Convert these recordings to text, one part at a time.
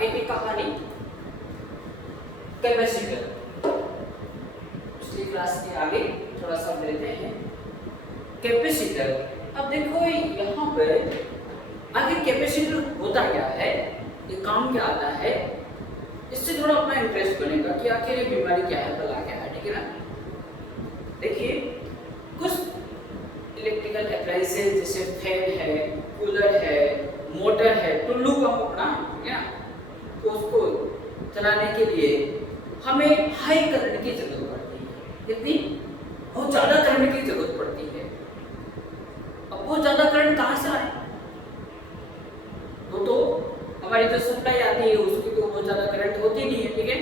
आगे की कहानी कैपेसिटर। पिछली क्लास के आगे थोड़ा सा लेते हैं कैपेसिटर। अब देखो यहाँ पर आगे कैपेसिटर होता क्या है, ये काम क्या आता है, इससे थोड़ा अपना इंटरेस्ट बनेगा कि आखिर ये बीमारी क्या है, बला क्या है, ठीक है ना। देखिए कुछ इलेक्ट्रिकल अप्लायंसेस जैसे फैन है, कूलर है, मोटर है, टुल्लू पंप अपना, ठीक है ना, तो उसको चलाने के लिए हमें हाई करंट की जरूरत पड़ती है। कितनी? बहुत ज्यादा करंट की जरूरत पड़ती है। अब बहुत ज्यादा करंट कहाँ से आए? वो तो हमारी जो सप्लाई आती है उसकी तो बहुत ज्यादा करंट होती नहीं है, ठीक है।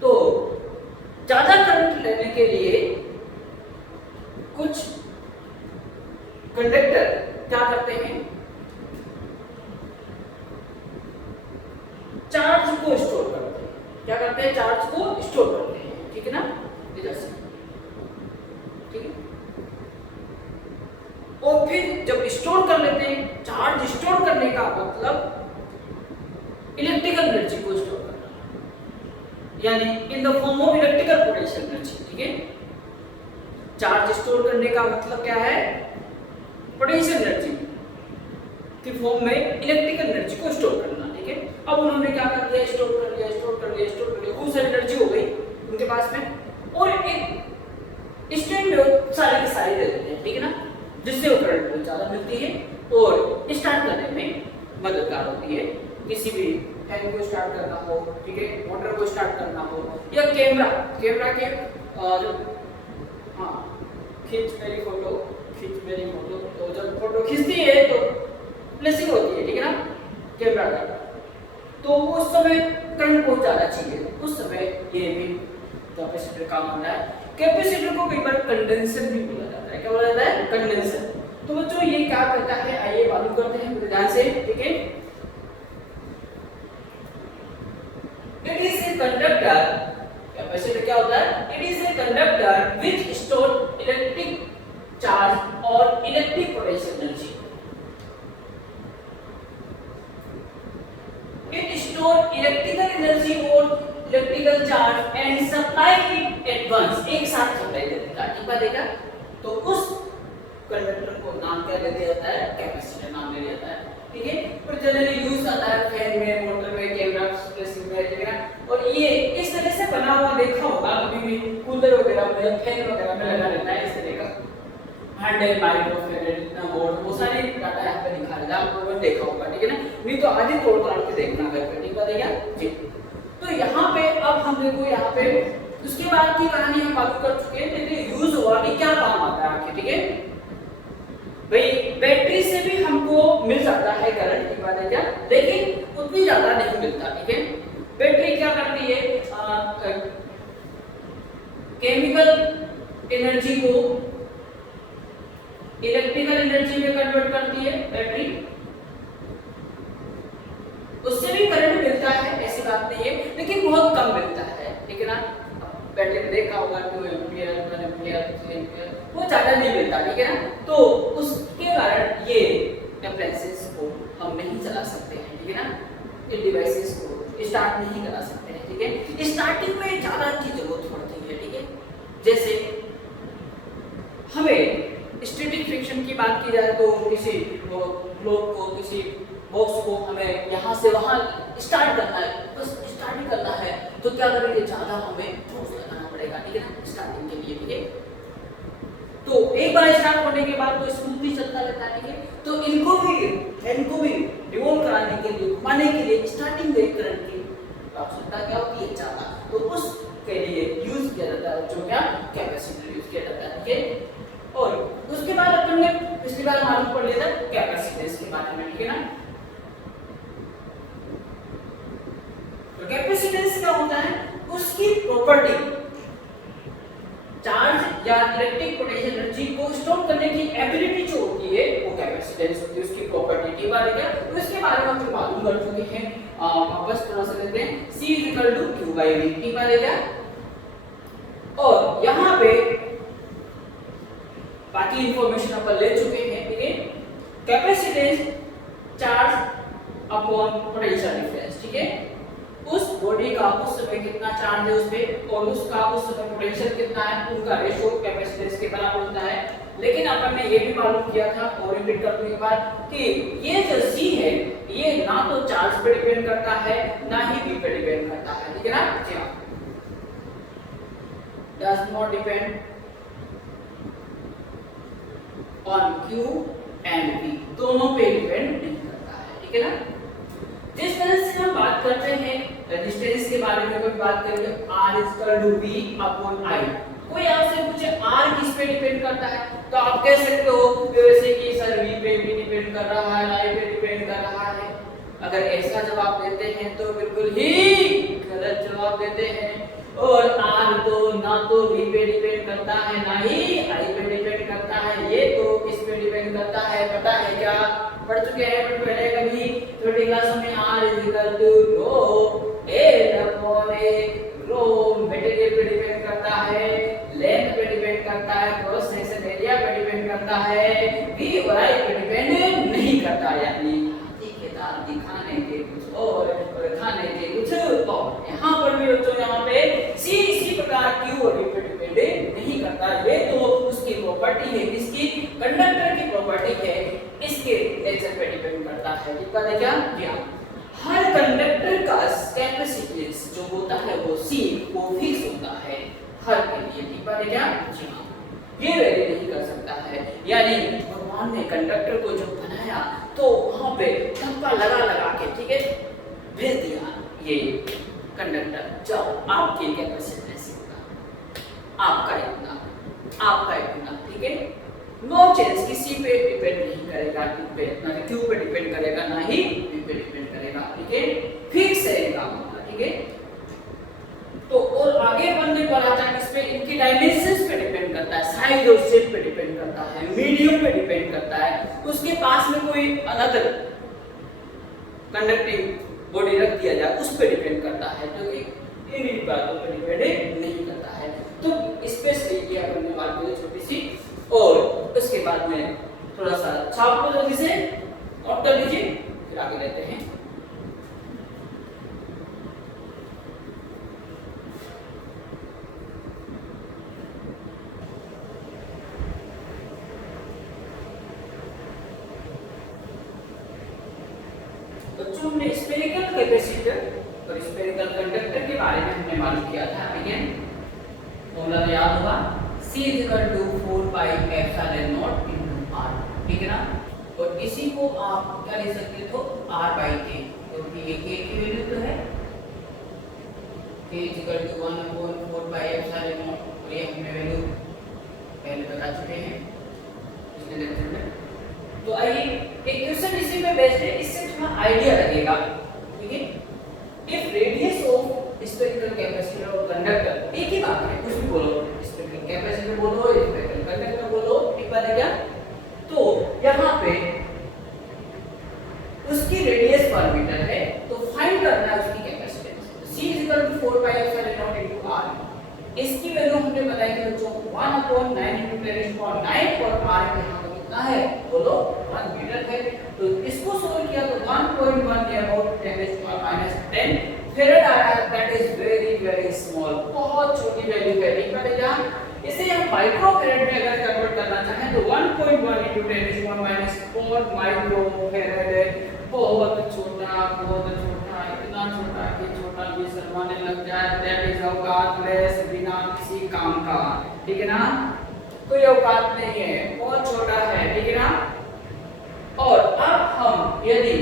तो ज्यादा करंट लेने के लिए कुछ कंडक्टर क्या करते हैं, चार्ज को स्टोर करते हैं। क्या करते हैं? चार्ज को स्टोर करते हैं, ठीक है ना, इधर से, ठीक है। और फिर जब स्टोर कर लेते हैं, चार्ज स्टोर करने का मतलब इलेक्ट्रिकल एनर्जी को स्टोर करना, यानी in the form of electrical potential energy, ठीक है। चार्ज स्टोर करने का मतलब क्या है? पोटेंशियल एनर्जी की फॉर्म में इलेक्ट्रिकल एनर्जी को स्टोर करना, ठीक है। अब उन्होंने क्या कर दिया? स्टोर कर लिया, स्टोर कर लिया, स्टोर कर लिया, खूब सारी एनर्जी हो गई उनके पास में, और एक स्टैंड में सारे के सारे दे देते हैं, ठीक है ना, जिससे वो करंट बहुत ज्यादा मिलती है और स्टार्ट करने में मददगार होती है। किसी भी फैन को स्टार्ट करना हो, ठीक है, मोटर को स्टार्ट करना हो, या कैमरा के हाँ खींच मेरी फोटो, तो जब फोटो खींचती है तो फ्लैशिंग होती है, ठीक है ना, कैमरा का, तो उस समय करंट बहुत ज्यादा चाहिए, उस समय ये भी कैपेसिटर काम आता है। कैपेसिटर को कई बार कंडेंसर भी बोला जाता है। क्या बोला जाता है? कंडेंसर। तो बच्चों ये क्या करता है, आइए मालूम करते हैं पूरे ध्यान से, ठीक है। It is a conductor, capacitor क्या होता है? It is a conductor which store electric charge और electric potential energy. It store electrical energy और electrical charge and supply it at once, एक साथ सप्लाई दे देता है, ठीक बात है क्या। तो उस कंडक्टर को नाम क्या दे दिया जाता है? कैपेसिटर नाम दे दिया जाता है, ठीक है। और जनरली यूज आता है फैन में, मोटर में, कैमरा फ्लैशिंग में, ठीक है। और ये इस तरह से बना हुआ देखा होगा कभी भी कूलर वगैरह में, फैन वगैरह में लगा रहता है इस तरह का 100 माइक्रोफैराड इतना वोल्ट, वो सारी डाटा यहाँ पे दिखा रहा है, आप लोगों ने देखा होगा, ठीक है ना। नहीं तो आज ही तोड़ तोड़ के देखना घर पे, ठीक बात है क्या जी। तो यहाँ पे अब हम देखो, यहाँ पे उसके बाद की कहानी हम बात कर चुके हैं, लेकिन यूज हुआ कि क्या काम आता है, ठीक है भाई। बैटरी से भी हमको मिल सकता है करंट, की बात है क्या, लेकिन उतनी ज्यादा नहीं मिलता, ठीक है। बैटरी क्या करती है? केमिकल एनर्जी को इलेक्ट्रिकल एनर्जी में कन्वर्ट करती है बैटरी, उससे भी करंट मिलता है, ऐसी बात नहीं है, लेकिन बहुत कम मिलता है, ठीक है ना। बैटरी में देखा होगा 2 एम्पीयर, 1 एम्पीयर, 3 एम्पीयर, वो ज्यादा नहीं मिलता, ठीक है ना। तो उसके कारण ये अप्लायंसेस को हम नहीं चला सकते हैं, ठीक है ना, इन डिवाइसेस को स्टार्ट नहीं करा सकते हैं, ठीक है। स्टार्टिंग में ज्यादा की जरूरत पड़ती है, ठीक है। जैसे हमें स्टैटिक फ्रिक्शन की बात की जाए तो किसी ब्लॉक को, किसी बॉक्स को हमें यहाँ से वहाँ स्टार्ट करना है, बस स्टार्ट ही करना है, तो क्या करेंगे? ज्यादा हमें फोर्स लगाना पड़ेगा, ठीक है ना, स्टार्टिंग के लिए, ठीक है। तो एक बार स्टार्ट होने के बाद तो स्मूथली चलता रहता है, ठीक है। तो इनको भी रिवॉल्व कराने के लिए, घुमाने के लिए स्टार्टिंग में करंट की आवश्यकता क्या होती है? ज्यादा, तो उसके लिए यूज किया जाता है जो क्या कैपेसिटर यूज किया जाता है, ठीक है। और उसके बाद अपन ने पिछली बार मालूम पड़ लिया था कैपेसिटेंस के बारे में, ठीक है ना। तो कैपेसिटेंस क्या होता है? उसकी प्रॉपर्टी, चार्ज या इलेक्ट्रिक पोटेंशियल एनर्जी को स्टोर करने की एबिलिटी जो होती है वो कैपेसिटेंस होती है, उसकी प्रॉपर्टी के बारे में। तो इसके बारे में हम मालूम कर चुके हैं, वापस थोड़ा सा लेते हैं। C = Q/V, ठीक बात है क्या। और यहाँ पे बाकी इंफॉर्मेशन अपन ले चुके हैं, ठीक है। Capacitance charge upon potential difference, ठीक है। उस बॉडी का उस समय कितना चार्ज है उस पे और उसका उस समय पोटेंशियल कितना है, उनका रेशियो कैपेसिटेंस के बराबर होता है। लेकिन अपन ने ये भी मालूम किया था और रिपीट कर दूं एक बार कि ये जो C है ये ना तो चार्ज पे डिपेंड करता है ना ही V पे डिपेंड करता है, ठीक है ना। जी हां, does not depend on Q and V, दोनों पे डिपेंड नहीं करता है, ठीक है ना। जिस तरह से हम बात करते हैं रेजिस्टेंस के बारे में, कोई बात करेंगे R = V/I, कोई आपसे पूछे R किस पे डिपेंड करता है तो आप कह सकते हो जैसे कि सर V पे भी डिपेंड कर रहा है, I पे डिपेंड कर रहा है। अगर ऐसा जवाब देते हैं तो बिल्कुल ही गलत जवाब देते हैं। और R तो ना तो V पे डिपेंड करता है ना ही I पे डिपेंड करता है, ये तो किस पे डिपेंड करता है पता है क्या, पढ़ चुके हैं बट पहले कभी छोटी क्लास में R = rho L/A, raw material पे डिपेंड करता है, लेंथ पे डिपेंड करता है, क्रॉस सेक्शन एरिया पे डिपेंड करता है, V और I पे डिपेंड नहीं करता। यानी हाथी के दांत दिखाने के कुछ और खाने के कुछ और। यहाँ पर भी बच्चों यहाँ पे C इसी प्रकार Q और V पे डिपेंड नहीं करता, ये तो उसकी प्रॉपर्टी है, इसकी कंडक्टर की प्रॉपर्टी है, इसके नेचर पे डिपेंड करता है, ठीक है क्या। जी हां, हर कंडक्टर का कैपेसिटेंस जो होता है वो C वो फिक्स होता है हर के लिए, ठीक है क्या। जी हां, ये वेरी नहीं कर सकता है। यानी भगवान ने कंडक्टर को जब बनाया तो वहां पे धक्का लगा लगा के, ठीक है, भेज दिया ये कंडक्टर, जाओ आपकी कैपेसिटेंस इतना, आपका इतना, आपका इतना, ठीक है। नो चेंज, किसी पे डिपेंड नहीं करेगा, पे ना Q पे डिपेंड करेगा ना ही V पे डिपेंड करेगा, ठीक है, फिक्स रहेगा, ठीक है। तो और आगे बढ़ने पर आता है किस पे, इनकी डायमेंशंस पे डिपेंड करता है, साइज और शेप पे डिपेंड करता है, मीडियम पे डिपेंड करता है, उसके पास में कोई अनदर कंडक्टिंग बॉडी रख दिया जाए उस पे डिपेंड करता है, तो इन बातों पे डिपेंड नहीं करता है। तो स्पेशली ये अपन ने बात की छोटी सी, और उसके बाद में थोड़ा सा छाप लो जल्दी से, नोट कर लीजिए, फिर आगे लेते हैं। बच्चों हमने स्फेरिकल कैपेसिटर और स्फेरिकल कंडक्टर के बारे में हमने मालूम किया था, ठीक है। फॉर्मूला तो याद होगा, C = 4πε0 × R, ठीक है ना। और इसी को आप क्या ले सकते हो R/K, क्योंकि ये K की वैल्यू तो है, K = 1/4πε0, और ये हमने वैल्यू पहले बता चुके हैं पिछले लेक्चर में। तो आइए एक क्वेश्चन इसी में बेस्ड है, इससे थोड़ा आइडिया लगेगा, ठीक है। If radius of spherical capacitor और कंडक्टर, एक ही बात है, कुछ भी बोलो, स्फेरिकल कैपेसिटर बोलो, स्फेरिकल कंडक्टर बोलो, ठीक बात है क्या। तो यहाँ पे उसकी रेडियस पर मीटर है, तो फाइंड करना है उसकी कैपेसिटेंस। C = 4πε0 × R, इसकी वैल्यू हमने बताई कि बच्चों 1/9 × 10⁹ और R यहाँ पे कितना है बोलो 1 मीटर है। तो इसको सोल्व किया तो 1.1 अबाउट 10⁻⁻10 फेरेड आ रहा है, दैट इज वेरी स्मॉल, बहुत छोटी वैल्यू है, ठीक है क्या। इसे हम माइक्रो फेरेड में अगर कन्वर्ट करना चाहें तो 1.1 × 10⁻⁴ माइक्रो फेरेड है, बहुत छोटा, इतना छोटा कि छोटा भी शर्माने लग जाए, दैट इज औकातलेस, बिना किसी काम का, ठीक है ना, कोई औकात नहीं है, बहुत छोटा है, ठीक है ना। और अब हम यदि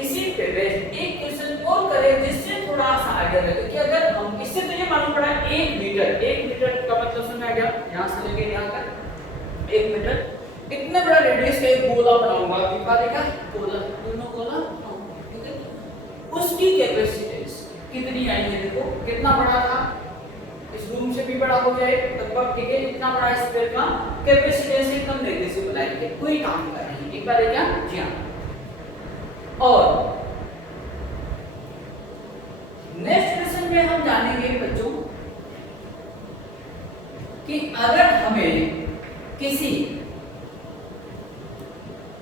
इसी पे एक क्वेश्चन और करें जिससे थोड़ा सा आइडिया लगे कि अगर हम इससे तो ये मालूम पड़ा 1 मीटर का मतलब समझ आ गया, यहाँ से लेके यहाँ तक 1 मीटर, इतना बड़ा रेडियस का एक गोला बनाऊंगा, दिखा देगा गोला, दोनों गोला, ठीक है। उसकी कैपेसिटेंस कितनी आई है, देखो कितना बड़ा था, इस रूम से भी बड़ा हो जाए लगभग, ठीक है। इतना बड़ा स्फीयर का कैपेसिटेंस एकदम नेग्लिजिबल आई है, कोई काम का नहीं, ठीक है क्या। जी हाँ, और नेक्स्ट क्वेश्चन में हम जानेंगे बच्चों कि अगर हमें किसी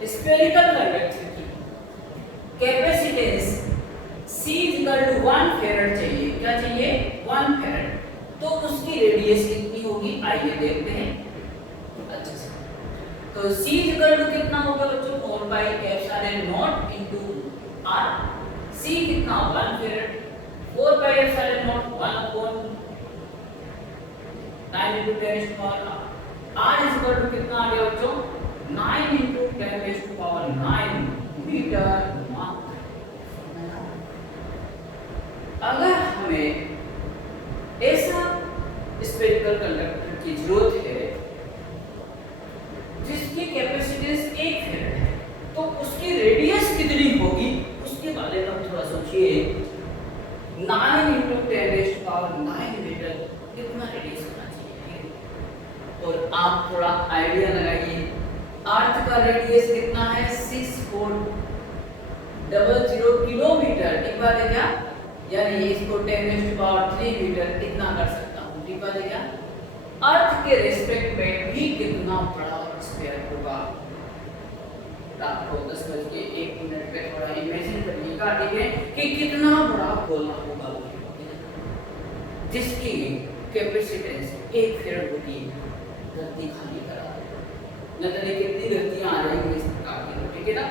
स्फेरिकल कंडक्टर की कैपेसिटेंस C इक्वल टू 1 फेरेड चाहिए, क्या चाहिए 1 फेरेड, तो उसकी रेडियस कितनी होगी आइए देखते हैं अच्छे से। तो C इक्वल टू कितना होगा बच्चों 4 by epsilon naught into R, C कितना 1 farad, 4 by epsilon naught 1 upon 9 into 10 to power R is equal to कितना आ गया बच्चों 9 इनटू 10 टू पावर 9 मीटर। अगर हमें ऐसा स्फेरिकल कंडक्टर की जरूरत है जिसकी कैपेसिटेंस 1 फेरेड है, तो उसकी रेडियस कितनी होगी उसके बारे में हम थोड़ा सोचिए। 9 into 10⁻⁹ मीटर कितना रेडियस होना चाहिए, और आप थोड़ा आइडिया लगाइए अर्थ का रेडियस कितना है 6400 किलोमीटर, ठीक बात है क्या, यानी इसको 10⁻³ मीटर इतना कर सकता हूँ, ठीक बात है क्या। अर्थ के रेस्पेक्ट में भी कितना बड़ा स्फीयर होगा, आपको 10:01 पे थोड़ा इमेजिन करिएगा, ठीक है, कि कितना बड़ा गोला होगा जिसकी कैपेसिटेंस 1 फेरेड होगी। धरती खाली करा न जाने कितनी धरतियां आ रही हैं इस प्रकार की, ठीक है ना,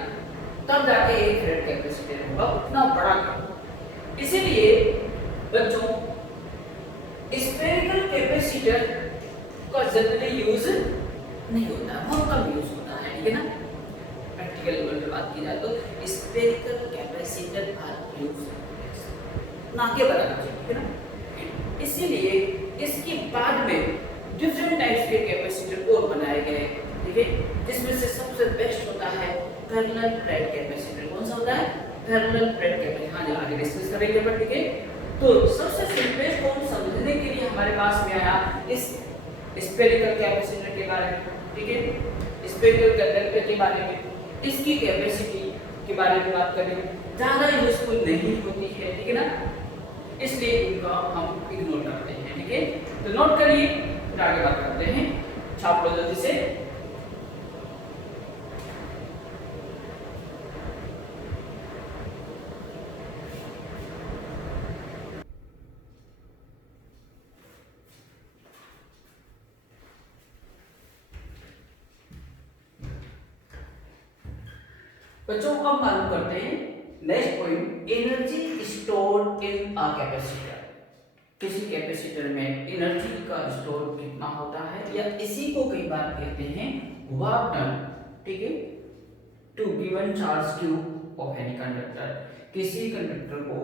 तब जाके 1 फेरेड कैपेसिटेंस होगा, उतना बड़ा कर। इसीलिए बच्चों स्फेरिकल कैपेसिटर का जनरली यूज नहीं होता, बहुत कम यूज होता है, ठीक है ना। प्रैक्टिकल लेवल पे बात की जाए तो स्फेरिकल कैपेसिटर का यूज ना के बराबर है, ठीक है ना। इसीलिए इसके बाद में डिफरेंट टाइप्स के कैपेसिटर और बनाए गए, ठीक है, जिसमें से सबसे बेस्ट होता है पैरेलल प्लेट कैपेसिटर। कौन सा होता है पैरेलल प्लेट कैपेसिटर, हाँ आगे डिस्कस करेंगे पर, ठीक है। तो सबसे सिंपलेस्ट फॉर्म समझने के लिए हमारे पास में आया इस स्फेरिकल कैपेसिटर के बारे में, ठीक है, स्फेरिकल कंडक्टर के बारे में, इसकी कैपेसिटी के बारे में बात करें, ज्यादा यूजफुल नहीं होती है, ठीक है ना, इसलिए इनका हम इग्नोर करते हैं, ठीक है। तो नोट करिए, फिर आगे बात करते हैं, छाप लो जल्दी से। बच्चों अब मालूम करते हैं next point, energy stored in a capacitor. किसी कैपेसिटर में एनर्जी का स्टोर कितना होता है, या इसी को कई बार कहते हैं वर्क डन, ठीक है, to given charge Q of any conductor. किसी कंडक्टर को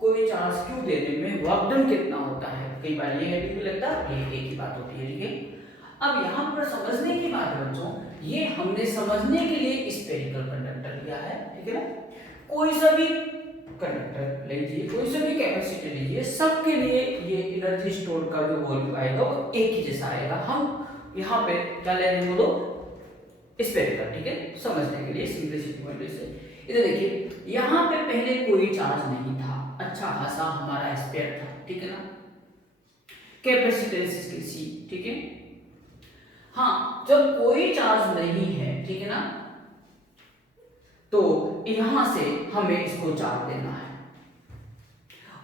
कोई चार्ज क्यू देने में वर्क डन कितना होता है, कई बार ये भी लगता है, ये एक ही बात होती है, ठीक है। अब यहाँ पर समझने की बात है बच्चों, ये हमने समझने के लिए स्फेरिकल कंडक्टर लिया है, ठीक है ना। कोई सा भी कंडक्टर लीजिए, कोई सा भी कैपेसिटर लीजिए, सबके लिए ये एनर्जी स्टोर का जो वैल्यू आएगा वो एक ही जैसा आएगा। हम यहाँ पे क्या ले रहे हैं बोलो स्फेरिकल, ठीक है, समझने के लिए सिंपलिसिटी पॉइंट से। इधर देखिए, यहाँ पे पहले कोई चार्ज नहीं था, अच्छा खासा हमारा स्फीयर था, ठीक है ना, कैपेसिटेंस इसकी सी, ठीक है। हाँ, जब कोई चार्ज नहीं है, ठीक है ना, तो यहां से हमें इसको चार्ज देना है,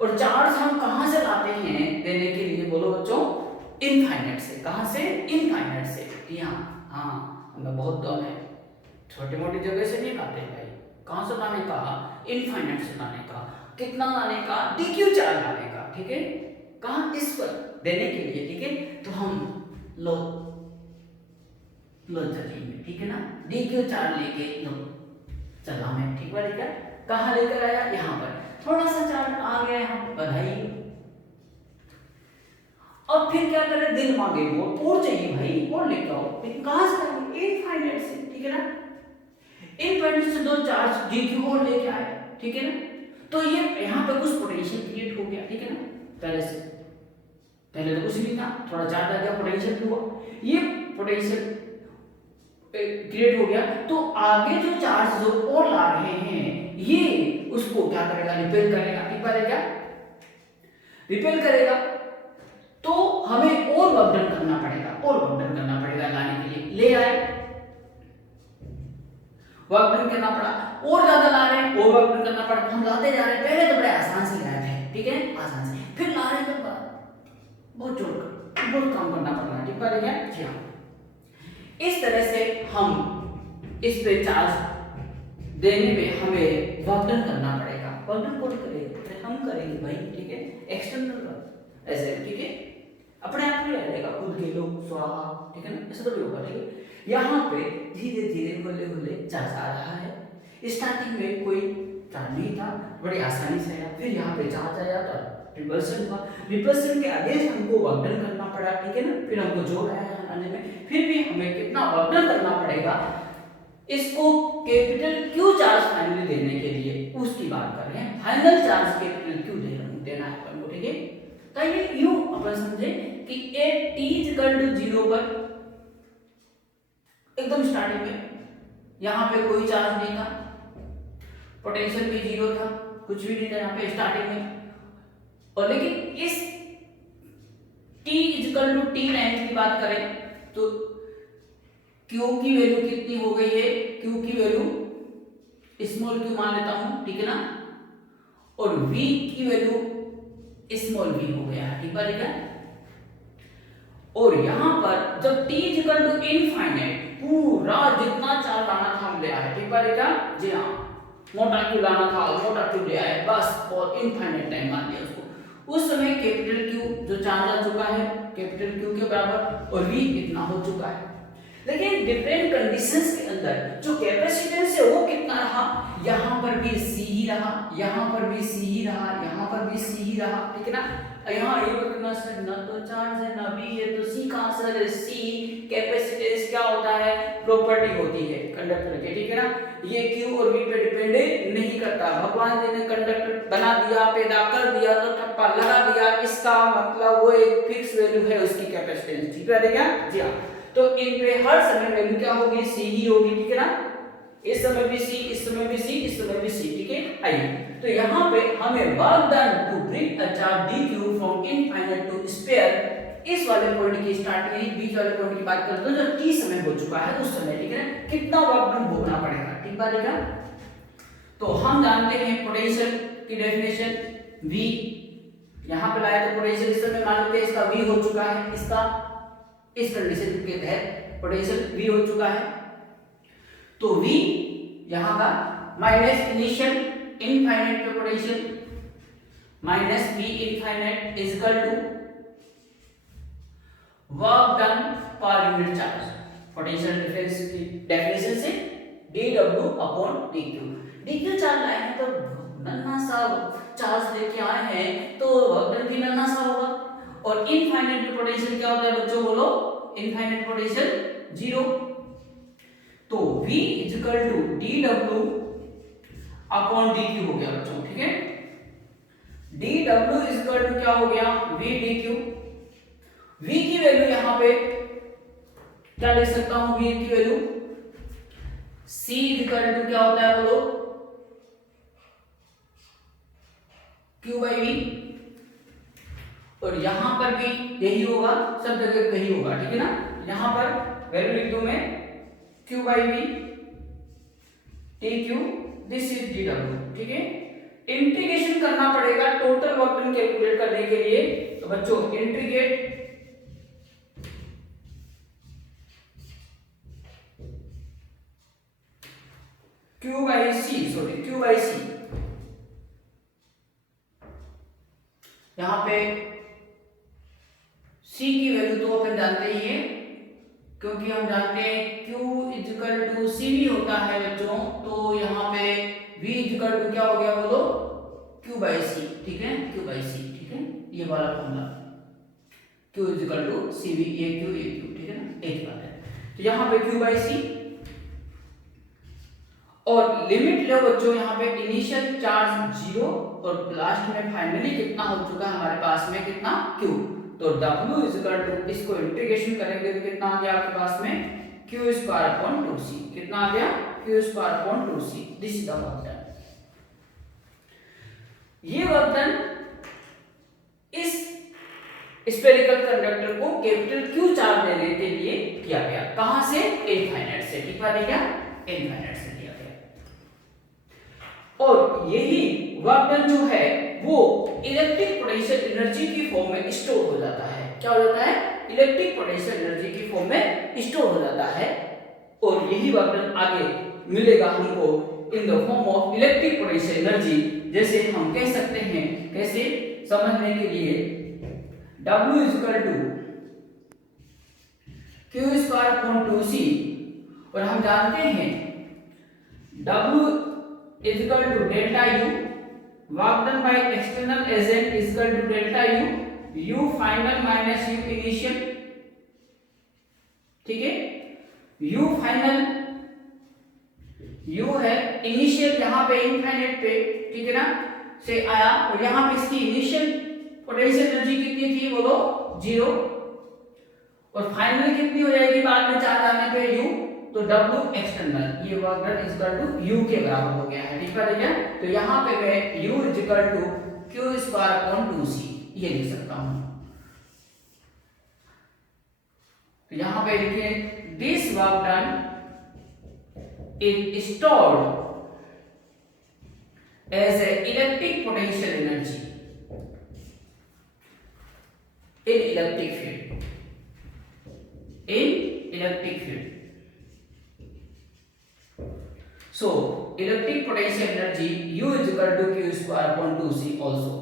और चार्ज हम कहां से लाते हैं देने के लिए बोलो बच्चों, इनफाइनाइट से। कहां से, इनफाइनाइट से, यहाँ, हाँ हमें बहुत दम है, छोटी मोटी जगह से नहीं लाते भाई, कहां से लाने का, इनफाइनाइट से लाने का। कितना लाने का, डीक्यू चार्ज लाने का, ठीक है, कहां, इस पर देने के लिए, ठीक है। तो हम लो चलिए, ठीक है ना, डीक्यू चार्ज लेके लो चला मैं, ठीक है, क्या कहां लेकर आया, यहाँ पर थोड़ा सा चार्ज आ गया, यहाँ पर बधाई। अब फिर क्या करें, दिल मांगे और चाहिए भाई, और लेकर आओ, लेकिन कहां से लाएंगे, इनफाइनाइट से, ठीक है ना। इनफाइनाइट से दो चार्ज डीक्यू और लेके आए, ठीक है ना। तो ये यहाँ पे कुछ पोटेंशियल क्रिएट हो गया, ठीक है ना, पहले तो कुछ नहीं था, थोड़ा चार्ज आ गया, पोटेंशियल हुआ, ये पोटेंशियल क्रिएट हो गया। तो आगे जो चार्ज जो और ला रहे हैं ये उसको क्या करेगा, रिपेल करेगा, ठीक बात है क्या, रिपेल करेगा। तो हमें और वर्क डन करना पड़ेगा, और वर्क डन करना पड़ेगा लाने के लिए, ले आए, वर्क डन करना पड़ा, और ज्यादा ला रहे हैं और वर्क डन करना पड़ा। हम लाते जा रहे हैं, पहले तो बड़े आसान से लाए थे, ठीक है, आसान से, फिर ला रहे हैं बहुत काम करना पड़ रहा है, ठीक है जी हाँ। इस तरह से हम इस पे चार्ज देने में हमें वर्क डन करना पड़ेगा। वर्क डन कौन करेगा? हम करेंगे भाई, ठीक है, एक्सटर्नल वर्क ऐसे, ठीक है, अपने आप ही रहेगा, खुद के लोग स्वाहा, ठीक है ना, ऐसा तो होगा, ठीक है। यहाँ पे धीरे धीरे होले होले चार्ज आ रहा है। स्टार्टिंग में कोई चार्ज नहीं था, बड़ी आसानी से आया, फिर यहाँ पे चार्ज आया तो रिपल्सन हुआ, रिपल्सन के अगेंस्ट हमको वर्क डन करना पड़ा, ठीक है ना, फिर हमको जोड़ आया आने में, फिर भी हमें कितना वर्क डन करना पड़ेगा इसको कैपिटल क्यू चार्ज फाइनली देने के लिए, उसकी बात कर रहे हैं। फाइनल चार्ज कैपिटल क्यू देना है अपन को, ठीक है। तो ये यूं अपन समझे कि ए टी इक्वल टू 0 पर एकदम स्टार्टिंग में यहाँ पे कोई चार्ज नहीं था, पोटेंशियल भी 0 था, कुछ भी नहीं था यहाँ पे स्टार्टिंग में, और लेकिन इस t इक्वल टू t9 की बात करें तो q की वैल्यू कितनी हो गई है? q की वैल्यू स्मॉल q मान लेता हूं, ठीक है ना, और v की वैल्यू स्मॉल v हो गया, ठीक है। और यहां पर जब t इक्वल टू इनफाइनाइट, पूरा जितना चार्ज लाना था हम ले आए, ठीक है जी हाँ, मोटा क्यू लाना था, मोटा क्यू ले आए बस, और इनफाइनाइट टाइम मान लिया उसको। उस समय कैपिटल क्यू जो चार्ज आ चुका है कैपिटल क्यू के बराबर, और v इतना हो चुका है। लेकिन डिफरेंट कंडीशंस के अंदर जो कैपेसिटेंस है वो कितना रहा? यहाँ पर भी c ही रहा, यहाँ पर भी c ही रहा, यहाँ पर भी c ही रहा, ठीक है ना। यहाँ ये बताना सर, ना तो चार्ज है ना v है, तो c कहाँ से है? c कैपेसिटेंस क्या होता है? प्रॉपर्टी होती है कंडक्टर की, ठीक है ना। ये q और v पे डिपेंड नहीं करता, भगवान जी ने कंडक्टर बना दिया, पैदा कर दिया तो ठप्पा लगा दिया, इसका मतलब वो एक फिक्स वैल्यू है उसकी कैपेसिटेंस, ठीक है जी हाँ। तो इन पे हर समय वैल्यू क्या होगी? c ही होगी, ठीक है ना। इस समय भी c, इस समय भी c, इस समय भी c, ठीक है। आइए तो यहाँ पे हमें work done to bring a charge dq from infinite to sphere, इस वाले पॉइंट की स्टार्टिंग बीच वाले पॉइंट की बात करते हैं जो t समय हो चुका है उस समय, ठीक है ना, कितना वर्क डन भोगना पड़ेगा, ठीक बात है। तो हम जानते हैं पोटेंशियल की डेफिनेशन v, यहाँ पे लाए तो पोटेंशियल इस समय मान लेते हैं इसका v हो चुका है, इसका इस कंडीशन के तहत पोटेंशियल v हो चुका है, तो v यहाँ का माइनस इनिशियल इनफाइनाइट पे potential minus v infinite is equal to work done per unit charge, potential difference की डेफिनेशन से dw अपॉन dq चार्ज लाए हैं तो नन्हा सा चार्ज लेके आए हैं तो वर्क डन भी नन्हा सा होगा, और इनफाइनाइट पोटेंशियल क्या होता है बच्चों बोलो? इनफाइनाइट पोटेंशियल 0, तो v equal to dw upon dq हो गया बच्चों, ठीक है। dw इक्वल टू क्या हो गया? v dq, v की वैल्यू यहाँ पे क्या लिख सकता हूं? v की वैल्यू c इक्वल टू क्या होता है बोलो? q बाई v, और यहां पर भी यही होगा, सब जगह यही होगा, ठीक है ना। यहां पर वैल्यू लिख दूं मैं q by v dq, this is dw, ठीक है। इंटीग्रेशन करना पड़ेगा टोटल वर्क डन कैलकुलेट करने के लिए, तो बच्चों इंटीग्रेट q बाई c, यहां पे c की वैल्यू तो अपन जानते ही है, क्योंकि हम जानते हैं q इक्वल टू cv होता है बच्चों, तो यहाँ पे v इक्वल टू क्या हो गया बोलो? q बाई c, ठीक है, q बाई c, ठीक है, ये वाला formula q equal to cv, ये q, ठीक है ना, एक बात है। तो यहाँ पे q बाई c, और लिमिट लो बच्चों यहाँ पे इनिशियल चार्ज 0 और लास्ट में फाइनली कितना हो चुका है हमारे पास में? कितना? q, तो w इक्वल टू, इसको इंटीग्रेशन करेंगे तो कितना आ गया आपके पास में? q स्क्वायर अपॉन 2c, कितना आ गया? q square upon 2c, this is the work done. ये वर्क डन इस स्फेरिकल कंडक्टर को कैपिटल Q चार्ज देने के लिए किया गया, कहां से? इनफाइनाइट से, ठीक है क्या? इनफाइनाइट से किया गया। और यही वर्क डन जो है वो इलेक्ट्रिक पोटेंशियल एनर्जी की फॉर्म में स्टोर हो जाता है। क्या हो जाता है? इलेक्ट्रिक पोटेंशियल एनर्जी की फॉर्म में स्टोर हो जाता है और यही वर्क डन आगे मिलेगा हमको in the form of electric potential energy. जैसे हम कह सकते हैं, कैसे समझने के लिए, W equal to Q square upon 2C, और हम जानते हैं W equal to delta U, work done by external agent equal to delta U final minus U initial. ठीक है, U फाइनल, U है इनिशियल यहाँ पे इनफाइनाइट पे, ठीक है ना, से आया, और यहाँ पे इसकी इनिशियल पोटेंशियल एनर्जी कितनी थी बोलो? 0, और फाइनल कितनी हो जाएगी बाद में चार्ज आने पे? U, तो W एक्सटर्नल, ये work done equal to U के बराबर हो गया है। ठीक है क्या? तो यहाँ पे मैं U equal to Q square upon 2C ये लिख सकता हूँ। तो यहाँ पे लिखिए this work done is stored as a electric potential energy in electric field, in electric field. So electric potential energy U is equal to Q square upon 2C also.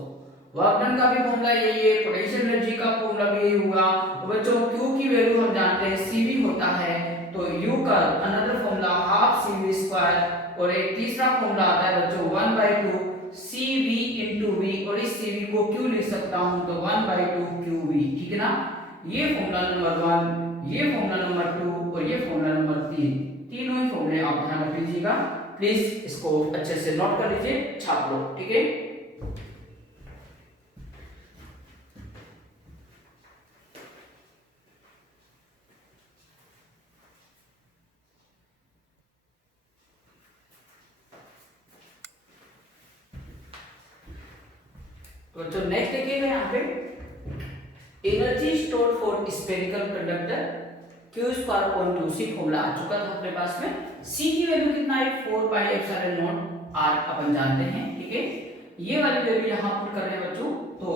Work done का भी formula यही है, potential energy का formula भी यही हुआ। तो बच्चों Q की वैल्यू हम जानते हैं CV होता है, तो U का another formula half CV square, और एक तीसरा फॉर्मूला आता है बच्चों 1/2 CV into V, और इस CV को Q लिख सकता हूं तो 1/2 QV। ठीक है ना, ये फॉर्मूला नंबर 1, ये फॉर्मूला नंबर 2 और ये फॉर्मूला नंबर 3, तीनों ही फॉर्मूले आप ध्यान रख लीजिएगा। प्लीज इसको अच्छे से नोट कर लीजिए, छाप लो। ठीक है, तो नेक्स्ट देखिएगा यहाँ पे energy stored for spherical conductor Q square upon 2C formula आ चुका था अपने पास में। C की वैल्यू कितना है? 4 पाई एप्सिलॉन नॉट R अपन जानते हैं। ठीक है, ये वाली वैल्यू यहाँ पुट कर रहे हैं बच्चों, तो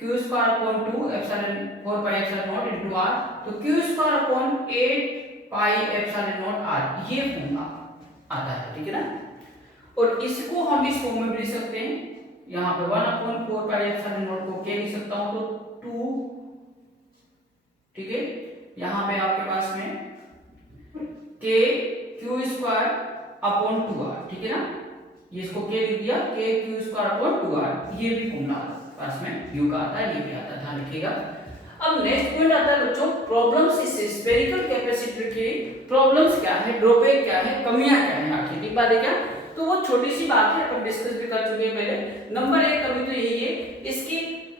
Q square upon 2 epsilon 4 pi epsilon naught into R, तो Q square upon 8 pi epsilon not R ये फॉर्मूला आता है। ठीक है ना, और इसको हम इस फॉर्म में लिख सकते हैं, यहाँ पे 1/4 पाई एप्सिलॉन नॉट को क्या लिख सकता हूं तो 2। ठीक है, यहाँ पे आपके पास में k Q square upon 2R। ठीक है ना, ये इसको k लिख दिया, k Q square upon 2R, ये भी फॉर्मूला पास में U का आता है, ये भी आता है, ध्यान रखिएगा। अब नेक्स्ट पॉइंट आता है बच्चों प्रॉब्लम्स इस स्फेरिकल कैपेसिटर की। प्रॉब्लम्स क्या है, ड्रॉबैक क्या है, कमियां क्या है आखिर, ठीक बात है क्या? तो वो छोटी सी बात है, अपन डिस्कस भी कर चुके हैं पहले। नंबर 1 कमी तो यही है, इसकी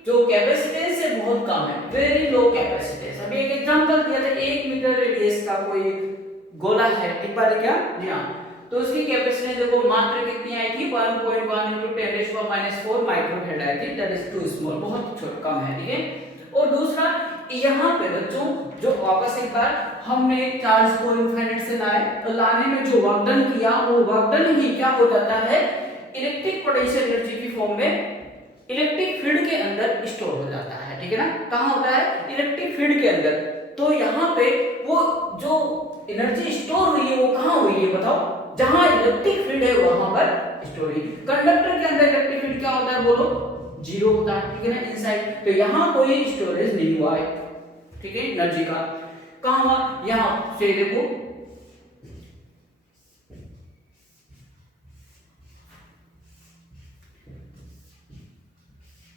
जो कैपेसिटेंस है बहुत कम है, वेरी लो कैपेसिटेंस। अभी एक एग्जांपल दिया था, 1 मीटर रेडियस का कोई गोला है, ठीक बात है क्या? जी हाँ, तो उसकी कैपेसिटेंस देखो मात्र कितनी आई थी? 1.1 × 10⁻⁴ माइक्रोफैराड आई थी, दैट इज टू स्मॉल, बहुत छोटा कम है। ठीक है, और दूसरा यहाँ पे बच्चों जो वापस एक बार हमने चार्ज को इनफाइनाइट से लाए, तो लाने में जो वर्क डन किया वो वर्क डन ही क्या हो जाता है? इलेक्ट्रिक पोटेंशियल एनर्जी की फॉर्म में इलेक्ट्रिक फील्ड के अंदर स्टोर हो जाता है। ठीक है ना, कहाँ होता है? इलेक्ट्रिक फील्ड के अंदर। तो यहाँ पे वो जो एनर्जी स्टोर हुई है वो कहाँ हुई है बताओ? जहां इलेक्ट्रिक फील्ड है वहां पर स्टोर हुई। कंडक्टर के अंदर इलेक्ट्रिक फील्ड क्या होता है बोलो? 0 होता है। ठीक है ना, इनसाइड। तो यहाँ कोई स्टोरेज नहीं हुआ है, ठीक है, एनर्जी का। कहां हुआ? यहां से देखो,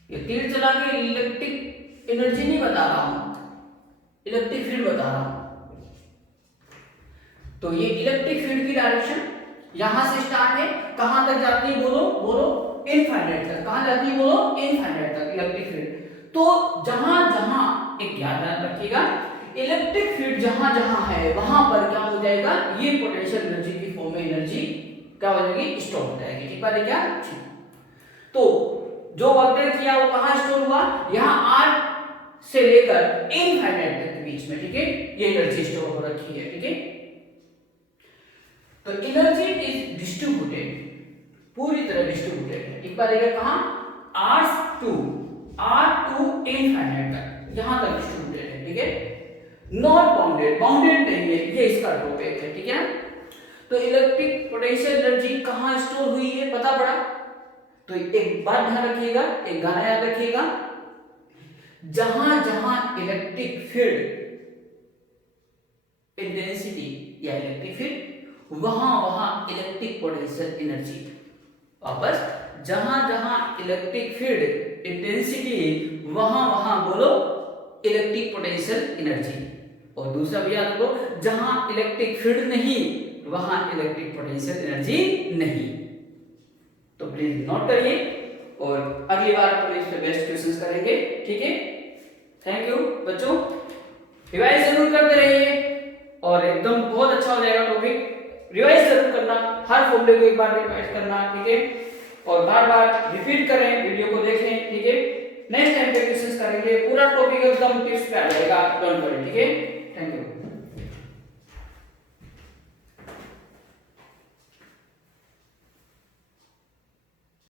ये तीर चला के इलेक्ट्रिक एनर्जी नहीं बता रहा हूं, इलेक्ट्रिक फील्ड बता रहा हूं। तो ये इलेक्ट्रिक फील्ड की डायरेक्शन यहां से स्टार्ट है, कहां तक जाती है बोलो? बोलो इनफाइनाइट तक। कहां जाती है बोलो? इनफाइनाइट तक इलेक्ट्रिक फील्ड। तो जहां जहां एक याद रखिएगा, इलेक्ट्रिक फील्ड जहां जहां है वहां पर क्या हो जाएगा? ये पोटेंशियल एनर्जी की फॉर्म में एनर्जी क्या हो जाएगी? स्टोर हो जाएगी। ठीक है क्या? तो जो वर्क किया वो कहां स्टोर हुआ? यहां R से लेकर इनफाइनाइट तक के बीच में। ठीक है, ये एनर्जी स्टोर हो रखी है। ठीक है, तो एनर्जी इज डिस्ट्रीब्यूटेड पूरी तरह डिस्ट्रीब्यूटेड है। एक बार देखिए कहां, R2 इनफाइनाइट तक, यहां तक डिस्ट्रीब्यूटेड है, ठीक है। नॉट बाउंडेड, बाउंडेड नहीं है, ये इसका टॉपिक है, ठीक है ना। तो इलेक्ट्रिक पोटेंशियल एनर्जी कहां स्टोर हुई है पता पड़ा। तो एक बात ध्यान रखिएगा, एक गाना याद रखिएगा, जहां जहां इलेक्ट्रिक फील्ड इंटेंसिटी या इलेक्ट्रिक फील्ड, वहां वहां इलेक्ट्रिक पोटेंशियल एनर्जी। वापस, जहां जहां इलेक्ट्रिक फील्ड इंटेंसिटी वहां वहां बोलो इलेक्ट्रिक पोटेंशियल एनर्जी। और दूसरा भी याद रखो, जहां इलेक्ट्रिक फील्ड नहीं वहां इलेक्ट्रिक पोटेंशियल एनर्जी नहीं। तो प्लीज नोट करिए और अगली बार अपन इस पे बेस्ट क्वेश्चंस करेंगे, ठीक है। थैंक यू बच्चों, रिवाइज जरूर करते रहिए और एकदम बहुत अच्छा हो जाएगा टॉपिक। रिवाइज जरूर करना, हर फॉर्मूले को एक बार रिवाइज करना, ठीक है, और बार बार रिपीट करें, वीडियो को देखें, ठीक है। नेक्स्ट टाइम पे क्वेश्चंस करेंगे, पूरा टॉपिक एकदम टिप्स पे आ जाएगा, डोंट वरी, ठीक है।